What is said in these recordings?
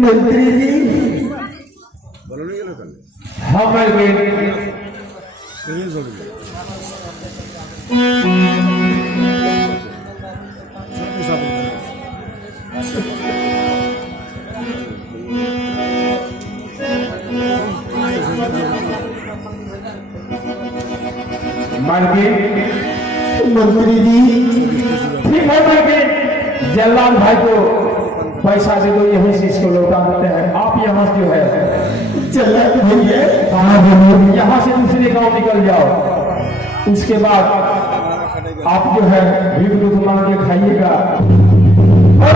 मंत्री जी हाँ मैं मंत्री जी ठीक है मालकिन, जल्लाद भाई को पैसा दे दो, यहीं से इसको लौटा देते हैं। आप यहाँ से जो है जल्लाद भैया यहाँ से दूसरे गांव निकल जाओ, उसके बाद आप जो है भीख दूध मांग के खाइएगा और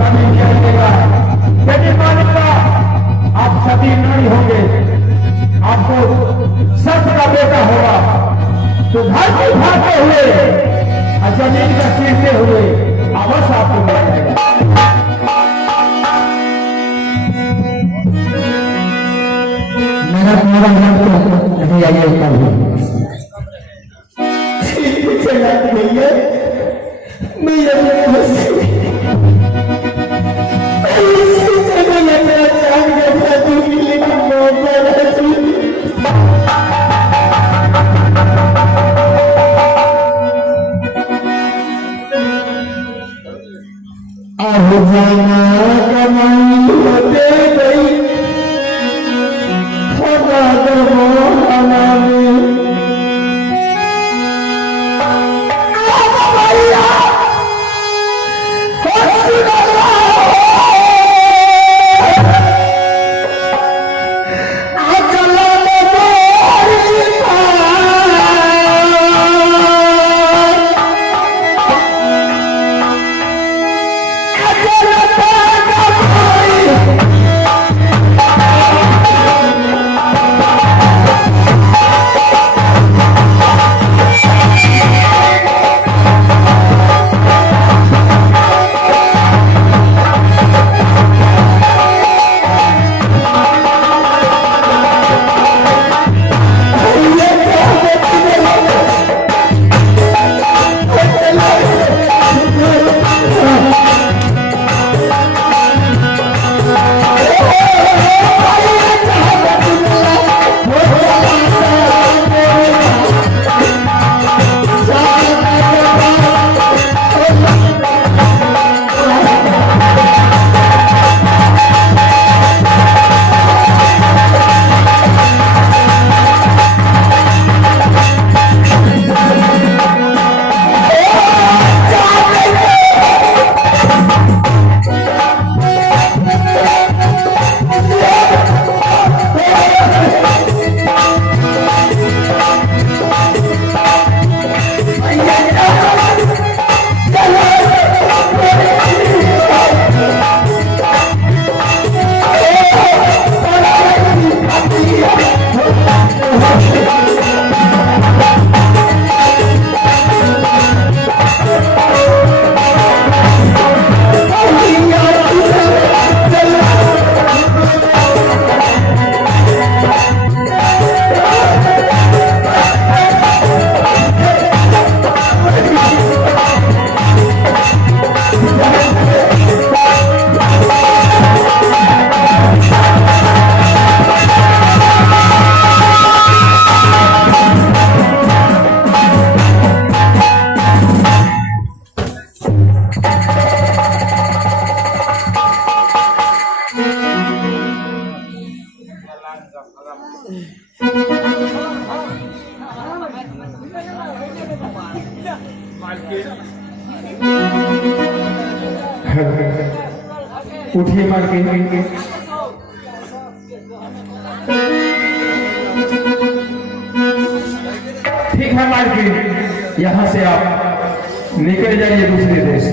कभी जाइएगा, यदि मानेगा आप सती नहीं होंगे, आपको सच का बेटा होगा तो धरती भागते हुए और जमीन का चीरते हुए अवश्य आपको मिल जाएगा। मेरा नहीं आइए भैया जाना कमाई होते गई खुदा दरबाना में उठिए मालकिन, ठीक है मालकिन, यहाँ से आप निकल जाइए दूसरे देश।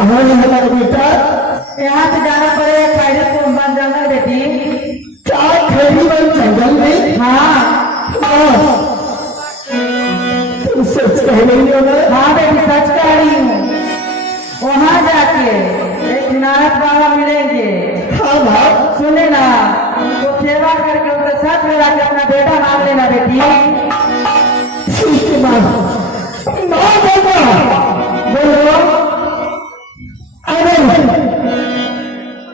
कहाँ है हमारा बेटा? यहाँ से जाना पड़ेगा खैरतपुर बन जंगल बेटी। क्या खैरीवन जंगल में? हाँ तुम सच कह रही हो ना? हाँ बेटी सच कह रही हूँ। वहाँ जाके एक नारद बाबा मिलेंगे। हाँ बाप, सुने ना, तो सेवा करके उनसे सच लगा के अपना बेटा मांग लेना बेटी। ठीक है बाप। माँ बाबा बोलो।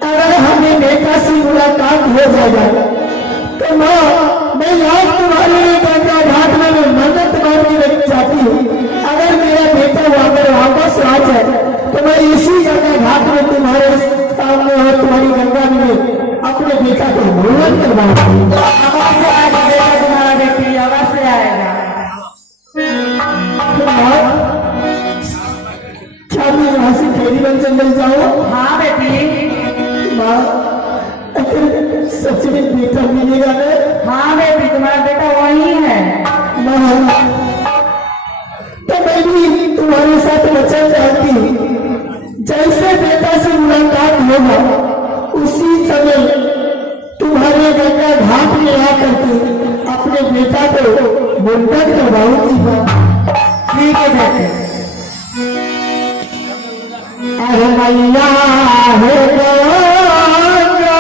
अगर हमें बेटा से मुलाकात हो जाएगा तो माँ, मैं आज तुम्हारे लिए गंगा घाट में मन्नत मांगने लग जाती हूँ। अगर मेरा बेटा अगर वापस आ जाए तो मैं इसी गंगा घाट में तुम्हारे सामने और तुम्हारी गंगा में अपने बेटा को मुहूर्त करवाऊंगी। अवश्य आएगा बेटा तुम्हारा बेटी, अवश्य आएगा। क्या मैं यहाँ से खैरीवन जंगल जाऊँ? हाँ बेटी। माँ, अगर सच में बेटा मिलेगा ना? हाँ बेटी तुम्हारा बेटा वही है। माँ, तो मैं भी तुम्हारे साथ वचन चाहती हूँ, जैसे बेटा से मुलाकात होगा उसी समय तुम्हारे गंगा घाट में आकर के अपने बेटा को मुंडन करवाऊंगी। ठीक है बेटे। अरे मैया है गंगा,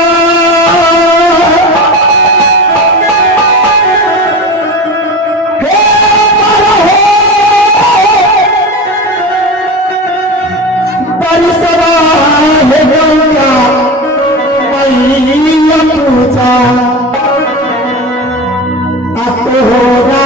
हे परिसरा है गंगा, मैया पूजा अतोरा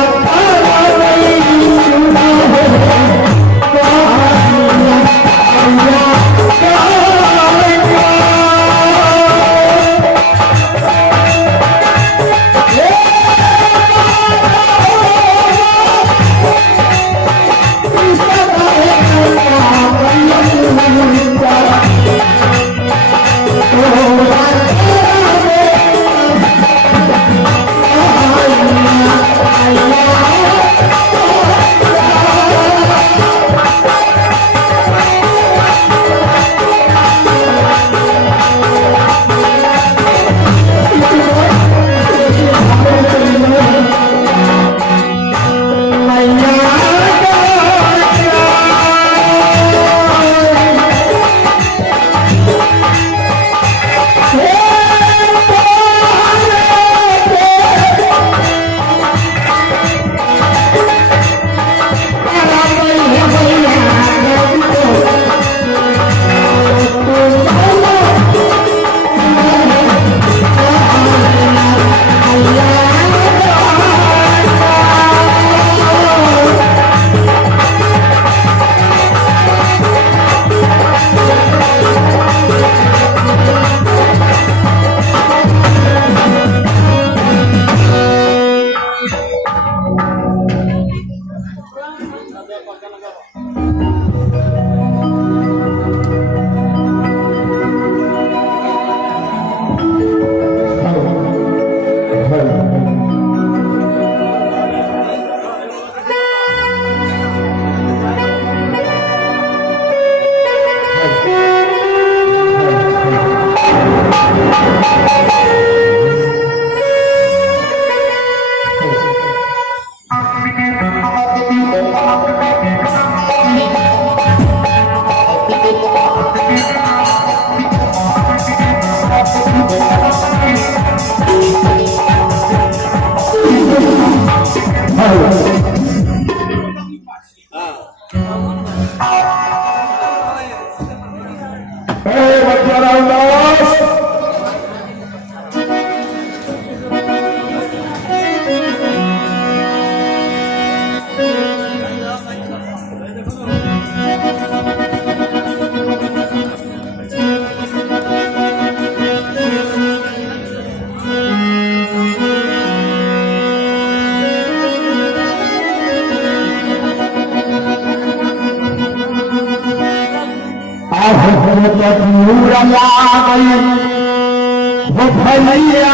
भैया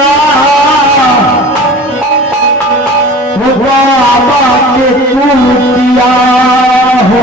वो बाबा के कुटिया हो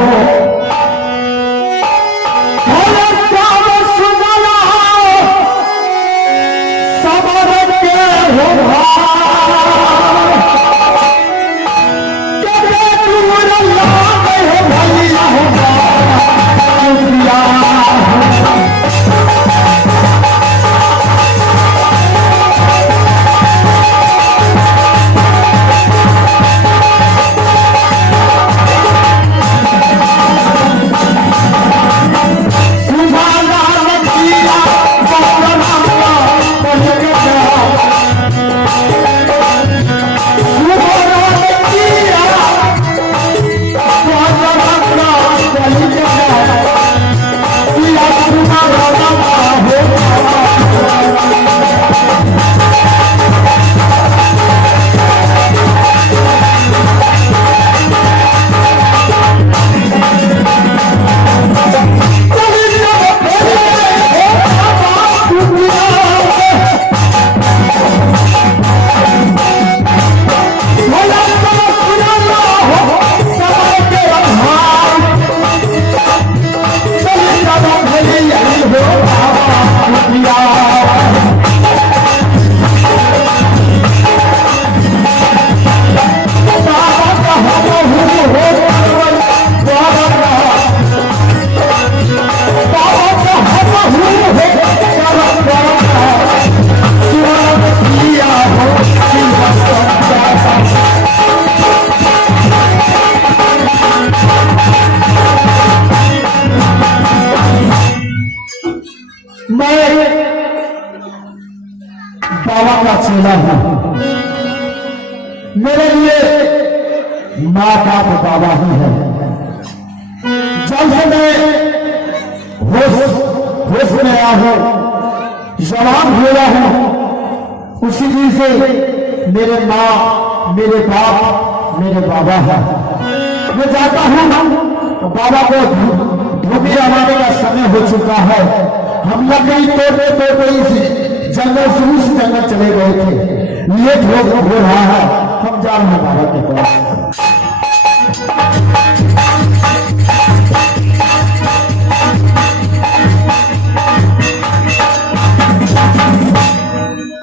चेला हूं। मेरे लिए माँ बाप बाबा ही है। जब से मैं होश में आया हूं, जवान हुआ हूं, उसी दिन से मेरे माँ, मेरे बाप, मेरे बाबा है। मैं जाता हूं, बाबा को धूपी रवाने का समय हो चुका है। हम लकड़ी तोड़ते तोड़ते इस जंगल से उस जंगल चले गए थे। लेट हो रहा है, हम जा रहे हैं बाबा के पास।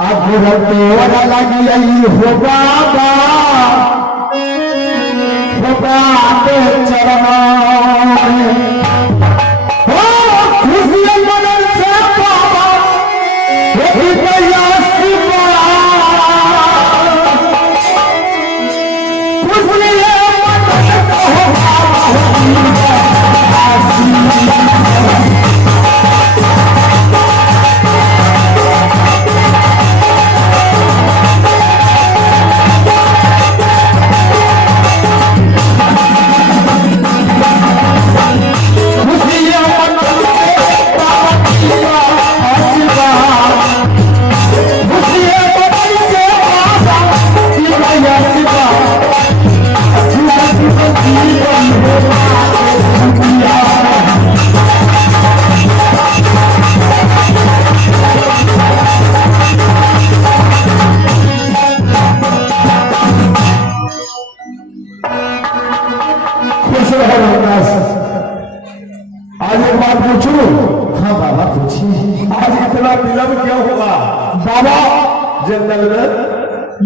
अब रखते लगी रही हो बाबा, हो बाबे चरणों हो खुशियां मदन से बाबा, हो गया सिवा खुशियां मदन हो बाबा। आज एक बात पूछू? हाँ बाबा पूछिए। आज इतना विलंब क्यों हुआ? बाबा जंगल में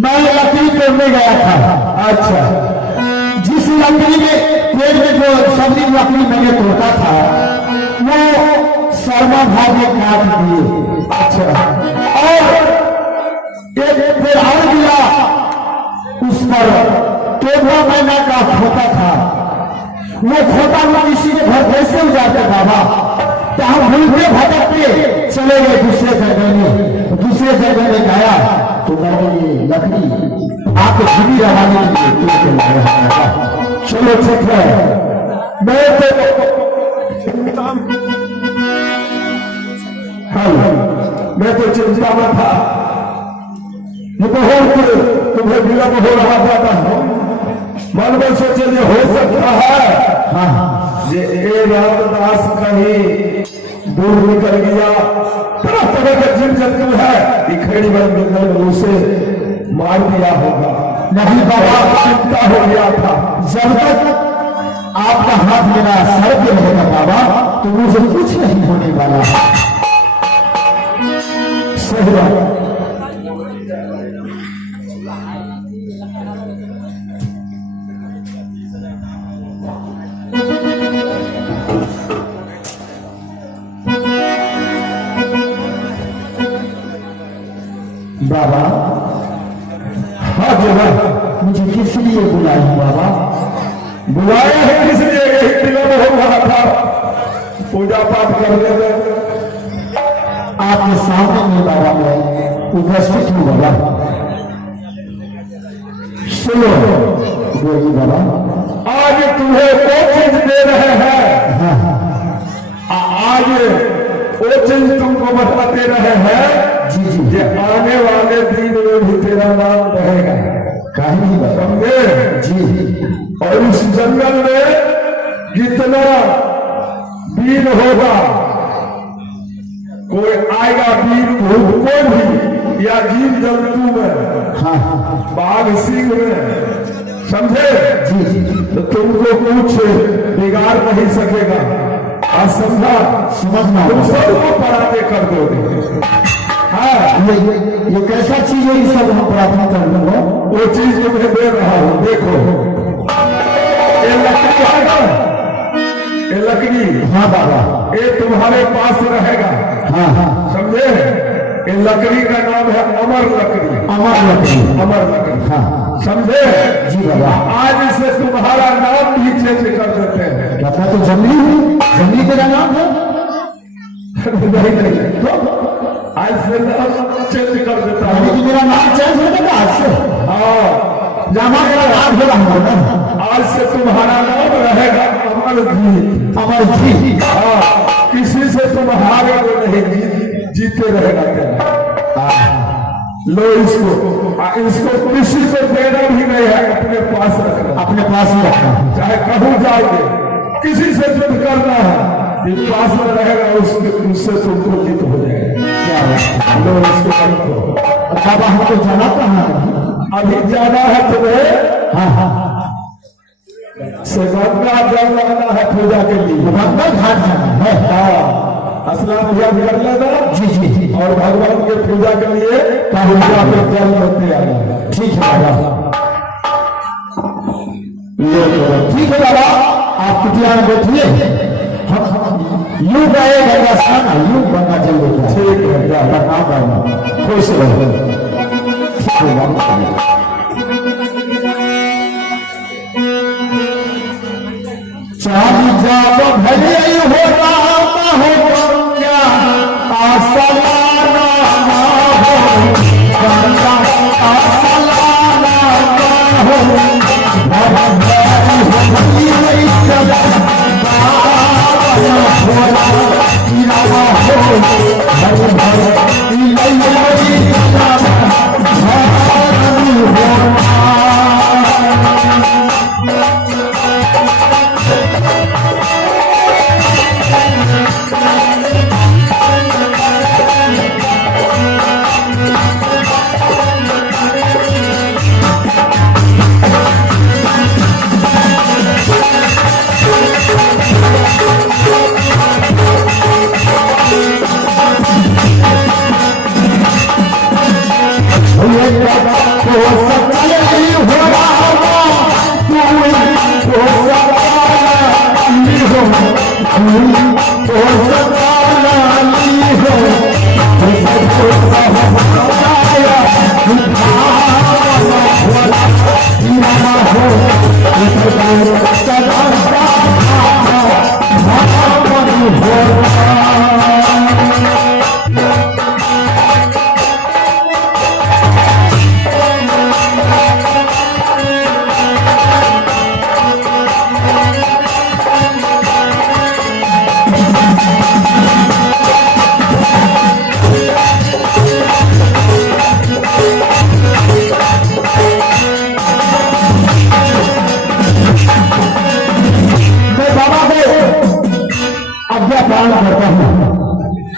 मैं लकड़ी तोड़ने गया था। अच्छा, जिस लकड़ी में पेड़ में जो सब्जी लकड़ी मैंने तोड़ा था, वो शर्मा भाई ने काट दिए। अच्छा, और एक पेड़ और मिला, उस पर तोड़ना मैंने का खोता था। वो खोता में किसी के घर कैसे उजाड़ते बाबा? तो हम भूलते भटकते चले गए दूसरे जगह में। दूसरे जगह में गया तो मैंने ये लकड़ी आपको धीमी रवाने के लिए तोड़ के लाया। चलो ठीक है, मैं तो चिंता में था। ये बहुत तुम्हें विलंब हो रहा था। मन में सोचे ये हो सकता है ये ए रामदास कहीं दूर निकल गया, तरह तरह के जीव जंतु है, इखड़ी बन जंगल में उसे मार दिया होगा। नहीं बाबा, चिंता हो गया था। जब तक आपका हाथ मेरा सर पे रहेगा बाबा, तो मुझे कुछ नहीं होने वाला। सही बात। बाबा हाँ जो है, मुझे किस लिए बुलाए बाबा? बुलाया है किस लिए? यही विलंब हो रहा था पूजा पाठ करने में। आपके सामने में बाबा मैं उपस्थित हूँ बाबा। सुनो बोलिए बाबा। आज तुम्हें वो चीज दे रहे हैं, आज वो चीज तुमको बताते रहे हैं। जी जी, ये आने वाले दिन में भी तेरा नाम रहेगा। काहे नहीं बाबा? समझे जी। और इस जंगल में जितना वीर होगा, कोई आएगा वीर भूत कोई भी, या जीव जंतु में, हाँ बाघ सिंह में, समझे? जी जी जी, तो तुमको कुछ बिगाड़ नहीं सकेगा। आज समझा? समझना तुम सबको पराते कर दोगे। हाँ, ये कैसा चीज है? ये सब हम प्रार्थना कर लूंगा। वो चीज तुम्हें दे रहा हूं, देखो। ये लकड़ी है ना, ये लकड़ी, हाँ बाबा, ये तुम्हारे पास रहेगा। हाँ हाँ, समझे? ये लकड़ी का नाम है अमर लकड़ी। अमर लकड़ी, अमर लकड़ी, हाँ समझे? जी बाबा। आज से तुम्हारा नाम भी चेंज कर देते हैं। क्या तो जंगली हूँ? जंगली तेरा नाम है? नहीं नहीं, तो आज से नाम चेंज कर देता यानी हूँ। कि मेरा नाम चेंज हो गया आज से। हाँ, जामा मेरा नाम हो रहा है। आज से तुम्हारा नाम रहेगा अमरजीत। अमरजीत। हाँ, किसी से तुम हारोगे नहीं, जीते रहेगा क्या। लो इसको, इसको किसी को देना भी नहीं है, अपने पास रखना, अपने पास ही रखना। चाहे कहूँ जाओगे, किसी से युद्ध करना है, ये पास में रहेगा, उससे तुमको जीत हो जाएगा। क्या लो इसको रखो। बाबा हमको जाना कहाँ है? अभी जाना है तुम्हें। हाँ हाँ, से गंगा जल लाना है पूजा के लिए। गंगा घाट जाना है। हाँ, स्नान ध्यान कर लेना। जी जी। और भगवान के पूजा के लिए पूजा के जल लेते आना। ठीक है बाबा। ठीक है बाबा, आप कुटिया में बैठिए, हम यूं गए गंगा स्नान, यूं गंगा जल लेते। ठीक है, जा प्रणाम बाबा, खुश रहो। ठीक है बाबा। चाली जाओ भले हो राम हो गंगा आसलाना हो, गंगा आसलाना हो,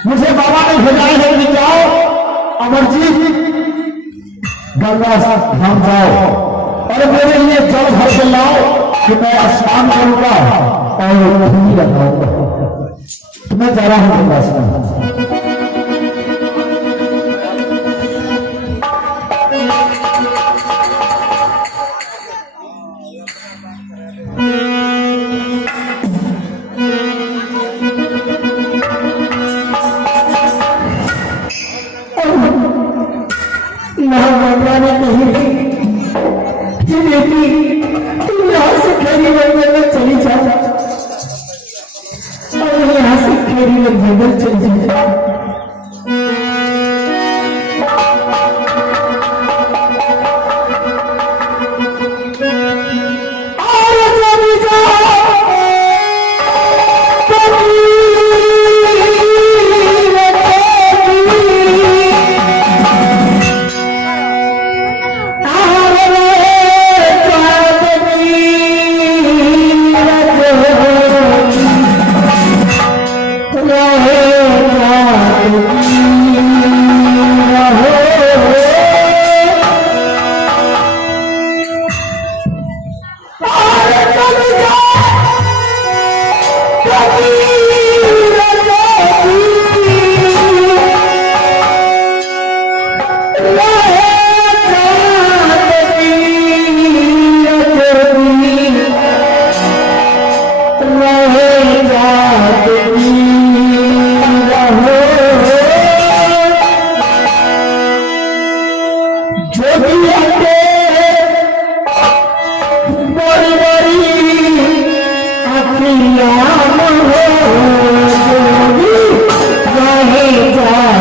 मुझे बाबा ने भेजा है कि जाओ अमरजीत गंगा धाम जाओ और मेरे लिए जल भर के लाओ कि मैं स्नान करूंगा और भूमि लगाऊंगा। मैं जा रहा हूं गंगा स्नान। जंगल चली जाए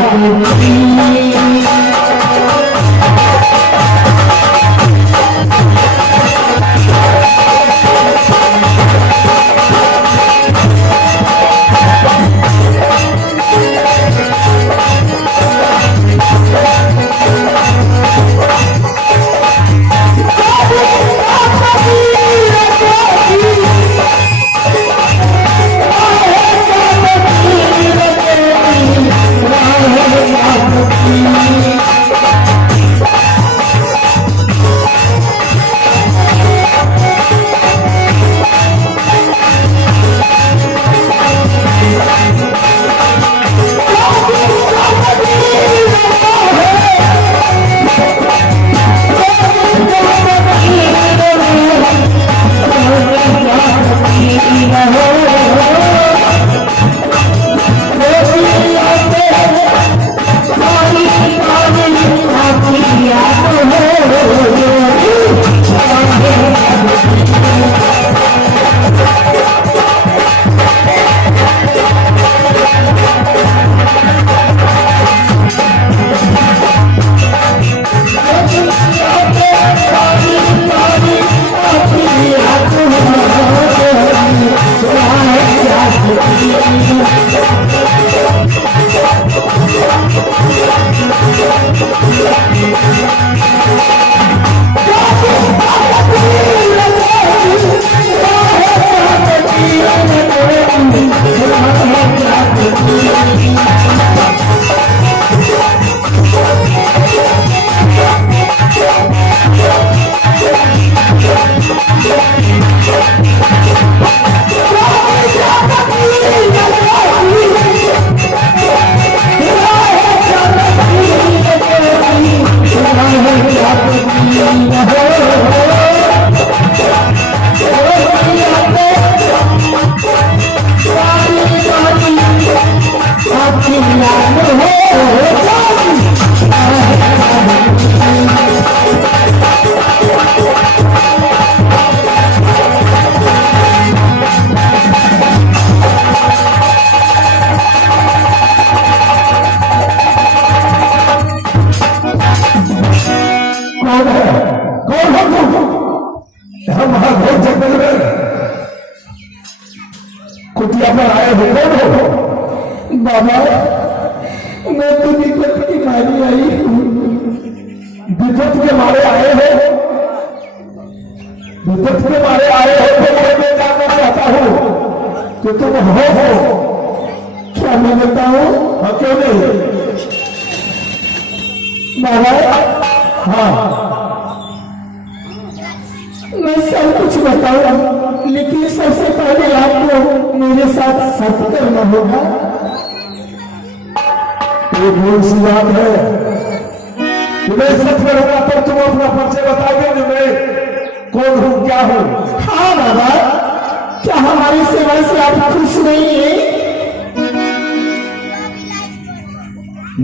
हो कुटिया पर आए हो, कौन हो? बाबा मैं तो विपत की मारी आई हूँ। विपत के मारे आए हो? विपत के मारे आए हो तो मैं जानना चाहता हूँ कि तुम हो क्या मैं बताऊँ? हाँ, क्यों नहीं? बाबा हाँ, मैं सब कुछ बताऊँ, लेकिन सबसे पहले आपको मेरे साथ सत्य करना होगा। एक भूल सी बात है, तुम्हें सच करूंगा तो तुम अपना परिचय बताओगे कि मैं कौन हूँ, क्या हूँ? हाँ बाबा, क्या हमारी सेवा से आप खुश नहीं है?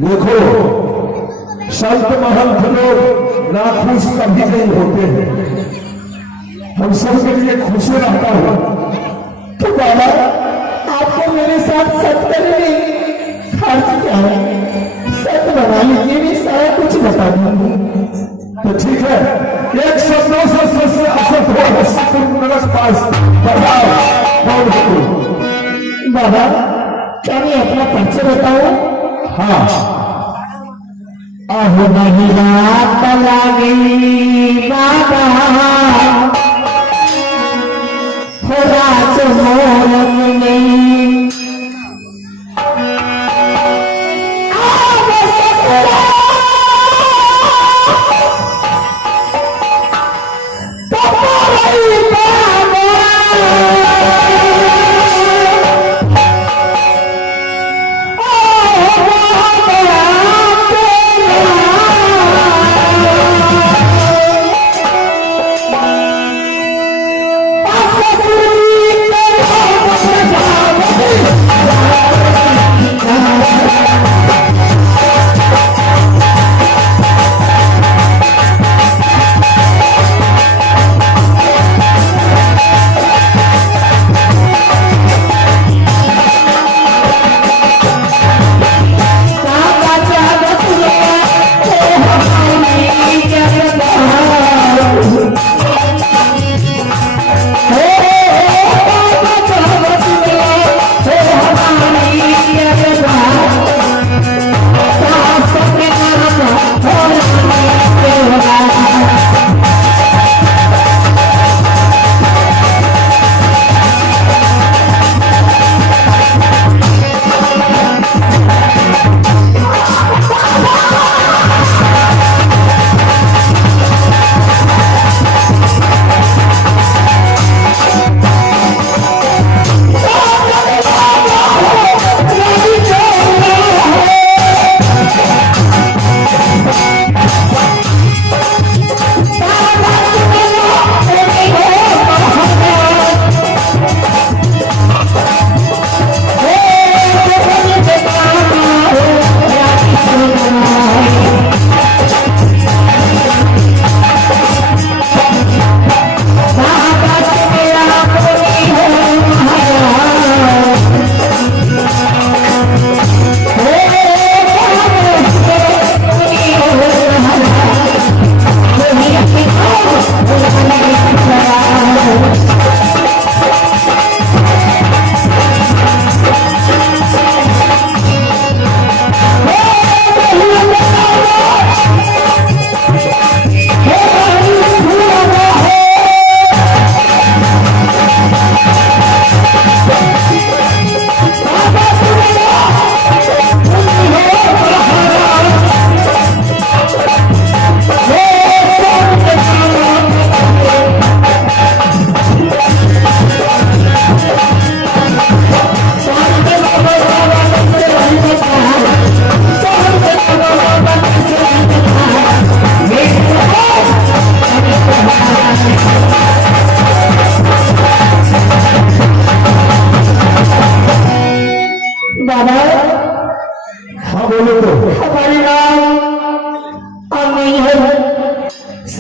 देखो, संत महंत लोग नाखुश कभी नहीं होते हैं, हम सबके लिए खुशी रहता हूँ। तो बाबा आपको मेरे साथ सत्य करने खर्च क्या है? सत्य बना लीजिए, मैं सारा कुछ बता दूंगी। तो ठीक है, एक शब्दों से सबसे असत हो सत्य पास बताओ कौन हो? बाबा क्या मैं अपना परिचय बताऊं? हाँ, अब नहीं रात लगी बाबा, हो रात मोरन में अब ससुरा तुम्हारी बाबा,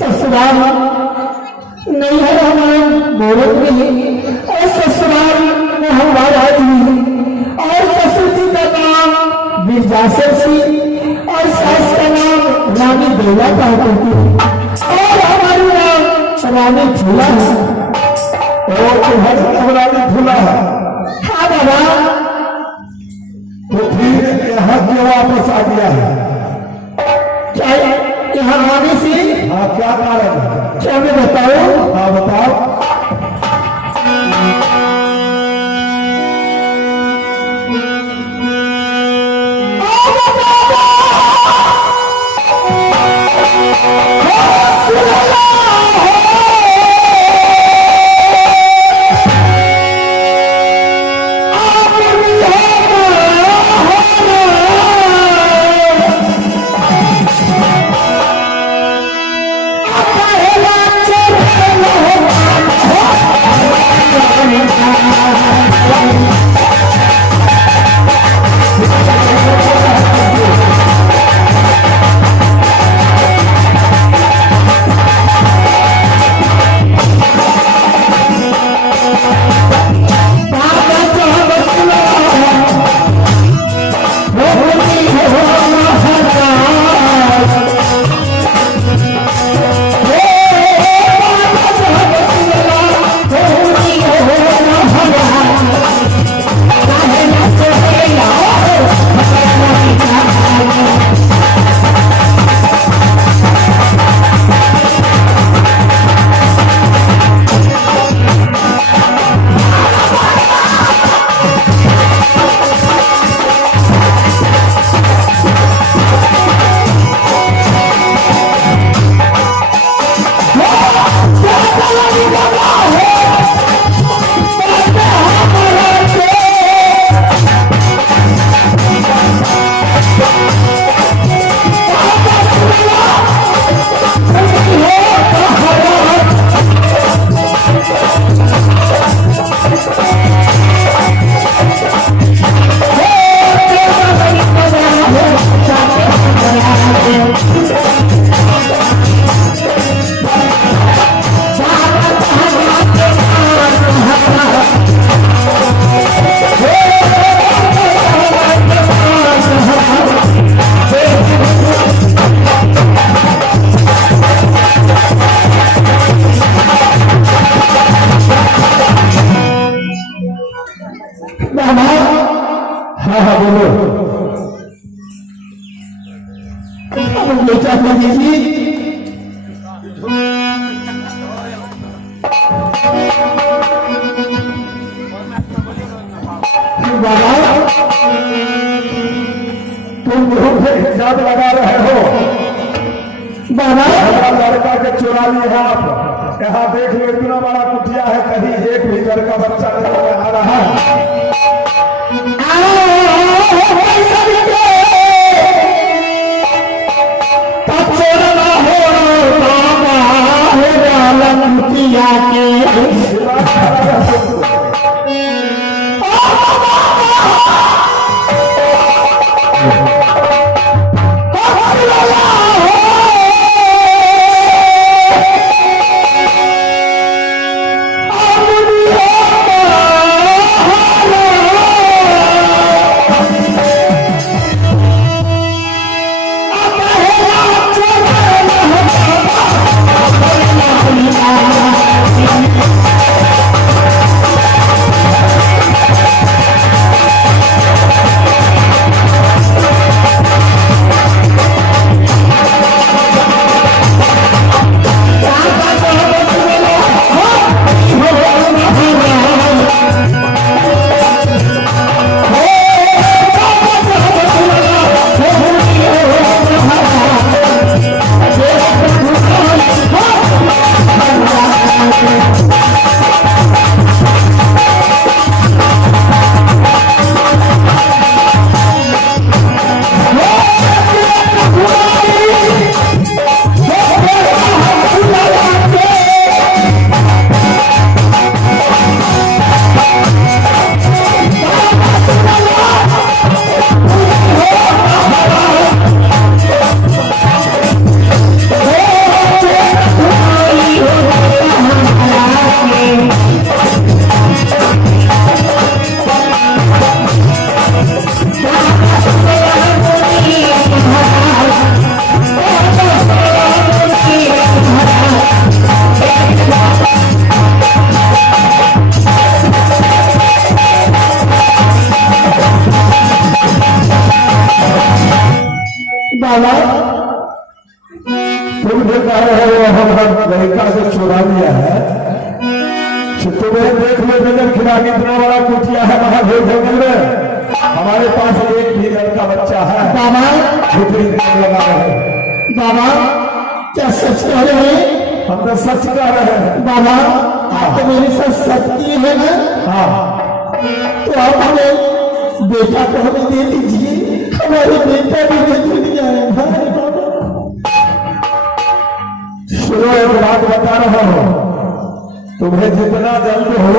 ससुराल नहीं है हमारे मुहूर्त में, और ससुराल में हमारा जी, और ससुर जी का नाम विरजासर सिंह और सास का नाम रानी बेला का करती है, और हमारी नाम रानी झूला है। और तुम्हारी नाम रानी झूला है? हाँ बाबा। तो फिर यहाँ क्यों वापस आ गया है? क्या यहाँ आने से हाँ, क्या कारण है? क्या मैं बताऊं? हाँ बताओ। हाँ बोलो। बेटा जी बाबा, तुम लोग इल्जाम लगा रहे हो बाबा लड़का के चुरा लिए आप। यहाँ देख लो, इतना बड़ा कुटिया है, कहीं एक भी घर का बच्चा नहीं आ रहा है। Thank you. हमारा लड़का जो चुरा लिया है, तुम्हें देख लो जंगल खिला कितना बड़ा कुटिया है वहां भेज जंगल में। हमारे पास एक भी लड़का बच्चा है। बाबा झुपड़ी लगा रहे। बाबा क्या सच कह रहे हैं? हम तो सच कह रहे हैं बाबा आप तो मेरे साथ सच किए हैं ना? हाँ। तो आप हमें बेटा को हमें दे दीजिए, हमारे बेटा भी दे दुनिया है बाबा। सुनो एक बात बता रहा हूं, तुम्हें जितना जल्द हो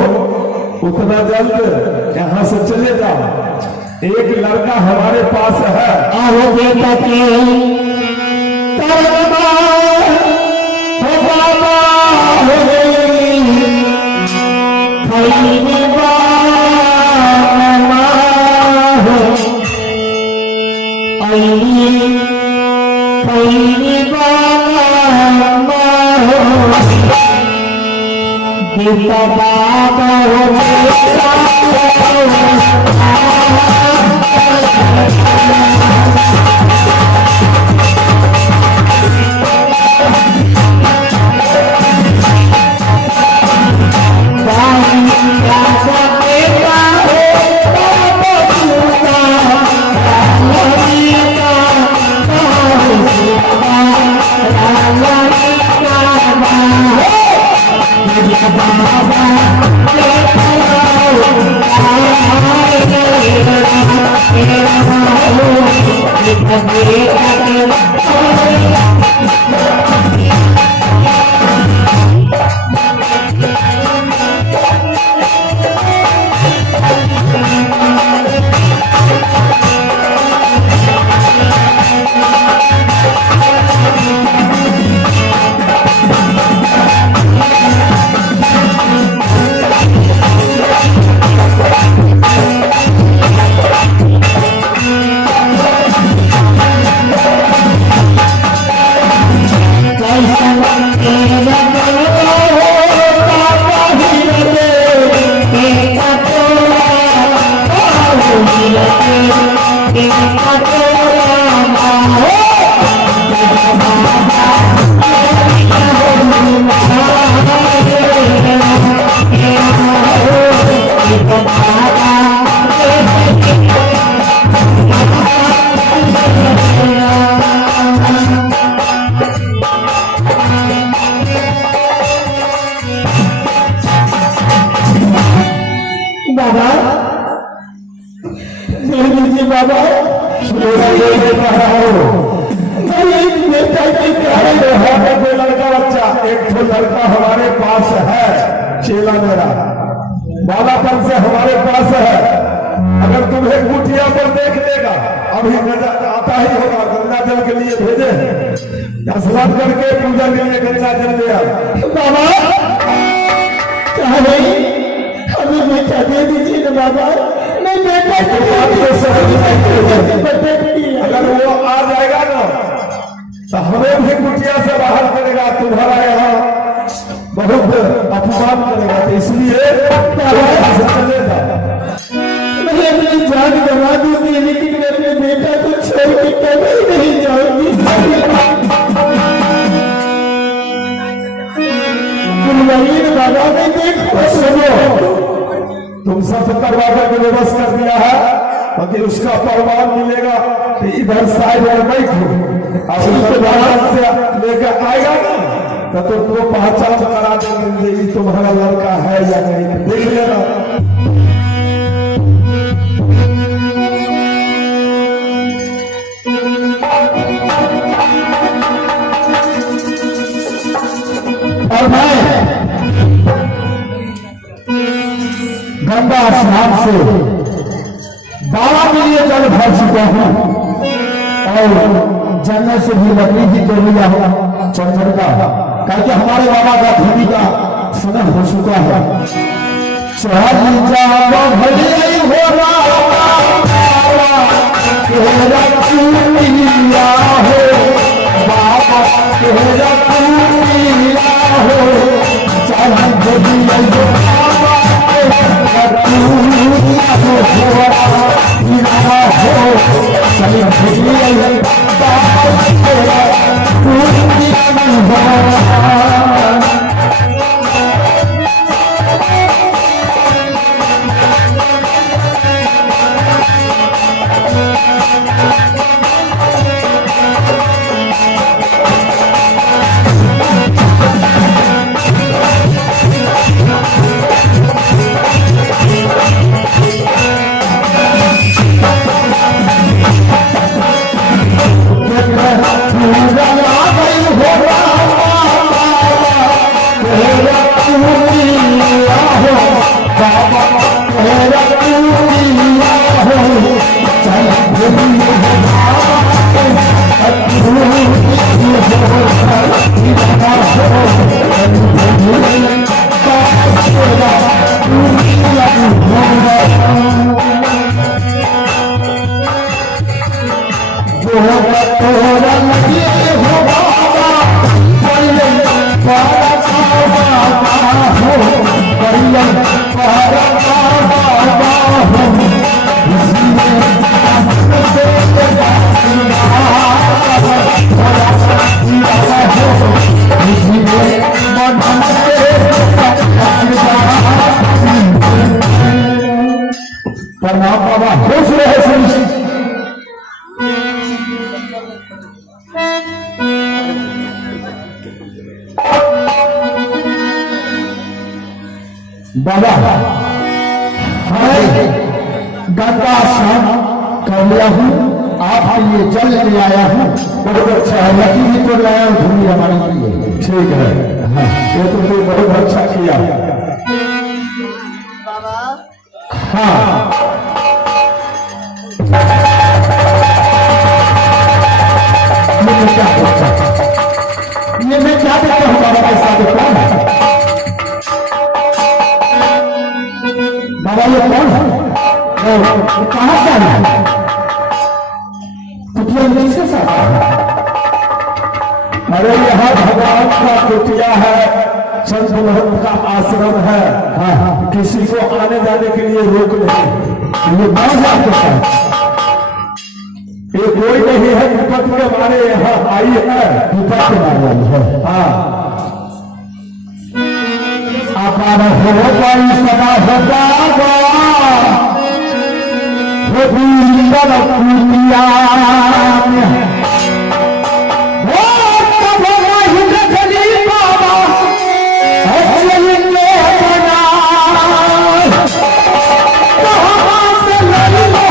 उतना जल्द यहाँ से चले जाओ। एक लड़का हमारे पास है। आओ बेटा के करवा हो बाबा हो खैनी बाबा हो अली खैनी बाबा हो बेटा बाबा हो बाबा दे दीजिए बाबा। कोई लड़का बच्चा एक तो लड़का हमारे पास है, चेला मेरा बालापन से हमारे पास है। अगर तुम्हें कुटिया पर देख लेगा, अभी आता ही होगा, गंगा जल के लिए भेजे स्नान करके पूजा के लिए गंगा जल दिया। बाबा क्या भाई हमें बेटा दे दीजिए ना बाबा। मैं बेटा अगर वो आ जाएगा ना तो हमें भी कुटिया से बाहर करेगा, तुम्हारा यहाँ बहुत अपमान करेगा। तो इसलिए चलेगा। मैं अपनी जान गवा दूंगी लेकिन मैं अपने बेटा को छोड़ के कभी नहीं जाऊंगी। बाबा मैं देखो सुनो, तुम सब करवाने को व्यवस्था कर दिया है, बाकी उसका प्रमाण मिलेगा तो इधर साइड में बैठो। से लेकर आएगा ना तो तुमको पहचान करा देंगे ये तुम्हारा लड़का है या नहीं, देख लेना। और मैं गंगा स्नान से बाबा के लिए जल भर चुका हूँ और जन्नत से भी लकड़ी की तो लिया हुआ चंदन का, क्योंकि हमारे बाबा का भूमि का समय हो चुका है। चल जाओ भले हो तेरा चूड़िया हो बाबा तेरा चूड़िया हो चल भलिया हो चल भलिया खुश रहे श्री बाबा। मैं गंगा स्नान कर लिया हूँ, आपके लिए जल ले आया हूँ। बहुत अच्छा है, लकीर तो लाया हूँ धूली हमारे लिए। ठीक है, हाँ, ये तो बहुत अच्छा किया। हाँ, ये मैं क्या देखता हूँ बाबा के साथ कौन है? बाबा ये कौन है? कहाँ से आया है? कुटिया में किसके साथ आया है? अरे यहाँ भगवान का कुटिया है, संत महंत का आश्रम है। हाँ, किसी को आने जाने के लिए रोक नहीं। ये कौन है आपके साथ? ये कोई नहीं है, विपत के मारे यहाँ आई है। विपत के मारे आई है। हाँ, अपार हो कोई सदा होगा वो बींदर कुटिया वो तब वही देखली बाबा अच्छे ने बना कहाँ से लड़ी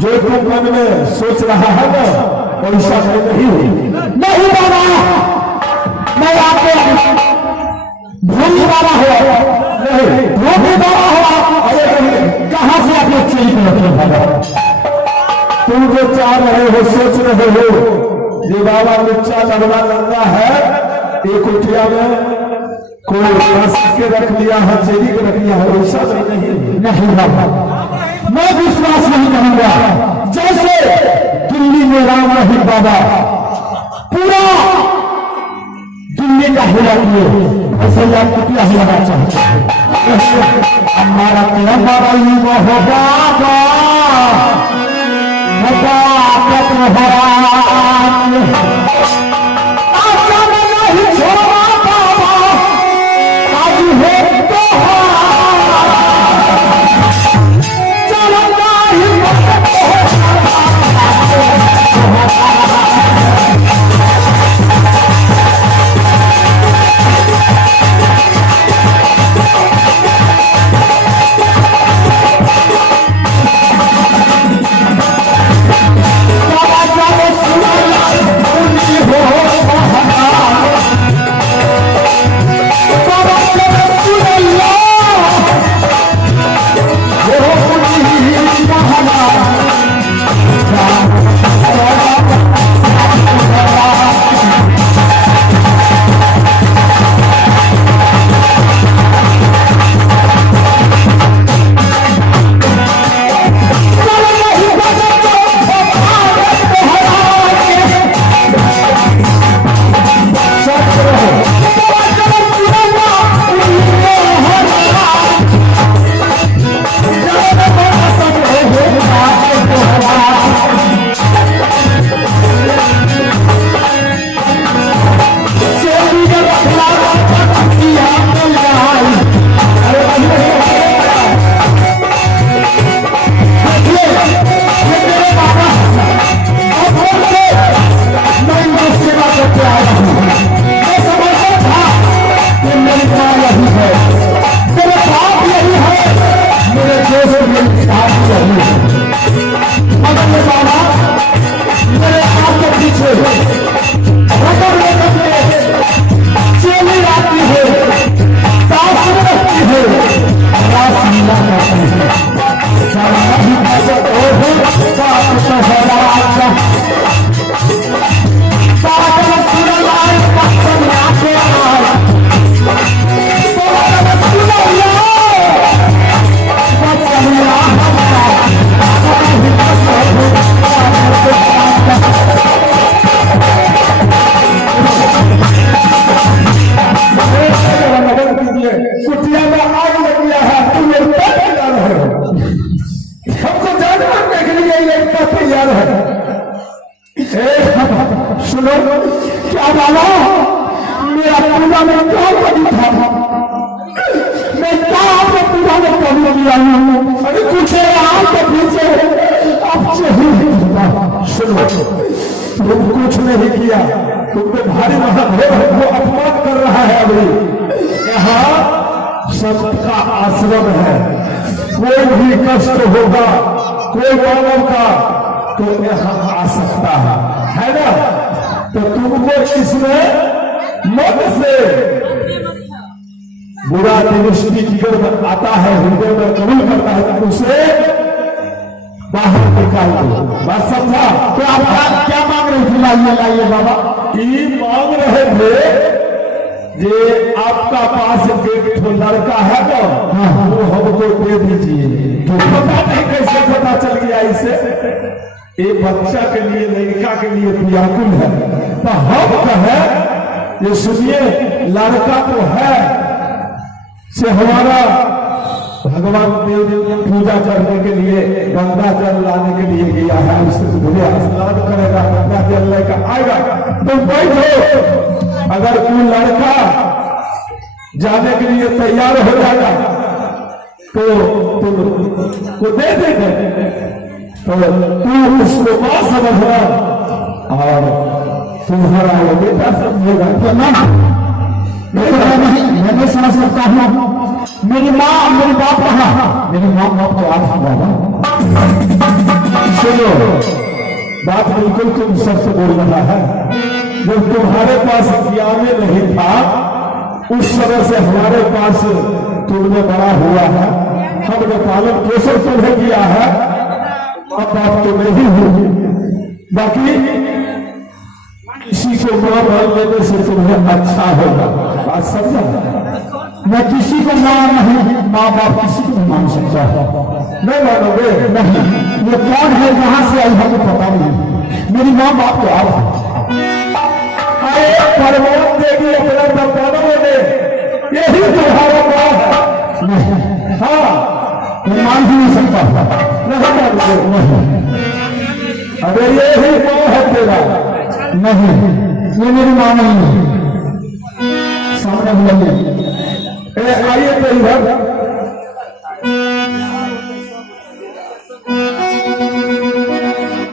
जो तुम मन में सोच रहा है ना वैसा नहीं बाबा। मैं आपको भूमि बाबा हुआ नहीं, भूमि बाबा हुआ। अरे कहाँ से आप लोग चेंज करते बाबा? तुम जो चाह रहे हो, सोच रहे हो ये बाबा लुच्चा लड़वा लंगा है, एक कुटिया में कोई के रख लिया है, चेरी के रख लिया है, वैसा नहीं बाबा। मैं विश्वास नहीं करूंगा। जैसे दिल्ली में राम रहीम बाबा पूरा दिल्ली का हिला किए, वैसे आप कुटिया हिलाना चाहते हैं। हमारा प्रेम बाबा ही वो हो बाबा नहीं छोड़ा बाबा, आज है तो सुना कुटिया में आग लग गया है, तुम लोग क्या तैयार हो? हमको जान मारने के लिए ये लड़का तैयार है। सुनो, क्या बाबा, मेरा पूजा में क्या कभी था? मैं क्या आपने पूजा में कभी किया हूँ? अरे कुछ आग के पीछे अब सुनो, तुम कुछ नहीं किया, तुम तो भारी महादेव को अपमान कर रहा है। अभी यहाँ सबका आश्रम है, कोई भी कष्ट होगा कोई मानव का तो यहाँ आ सकता है ना? तो तुमको इसमें मन से बुरा दृष्टि जब आता है, हृदय में कबूल करता है तो उसे बाहर निकाल दो। बात समझा? तो आप क्या मांग रहे थे? लाइए बाबा, ये मांग रहे थे जे आपका पास एक लड़का है तो वो हमको दे दीजिए। तो पता नहीं कैसे पता चल गया इसे, एक बच्चा के लिए लड़का के लिए व्याकुल है। तो हम कहे ये सुनिए, लड़का तो है से हमारा भगवान देव पूजा करने के लिए गंगा जल लाने के लिए गया है, उससे भूले स्नान करेगा, गंगा जल लेकर आएगा। तुम बैठो, अगर कोई लड़का जाने के लिए तैयार हो जाएगा तो तुमको दे देंगे, तो तू उसको मां समझना और तुम्हारा वो बेटा समझेगा। मैं समझ सकता हूँ, मेरी माँ मेरी बाप कहा, मेरी माँ बाप को आज बाबा सुनो, बात बिल्कुल तुम सच बोल रहा है। जब तुम्हारे पास ज्ञान नहीं था उस समय से हमारे पास तुमने बड़ा हुआ है, हमने पालन पोषण तुम्हें किया है, अब बात तो नहीं हुई। बाकी किसी को मां मान लेने से तुम्हें अच्छा होगा, बात समझा? मैं किसी को मां नहीं, माँ बाप किसी को नहीं मान सकता। नहीं मानोगे? नहीं। ये कौन है, जहां से आई हमको पता नहीं। मेरी माँ बाप तो आप परमान देगी अपना दबानों ने, यही तुम्हारा मां है। नहीं, हाँ, मैं मान ही नहीं सकता। नहीं मानोगे? नहीं। अरे यही मां है तेरा। नहीं, ये मेरी मां नहीं है। सामने बुलाइए, आइए तो इधर।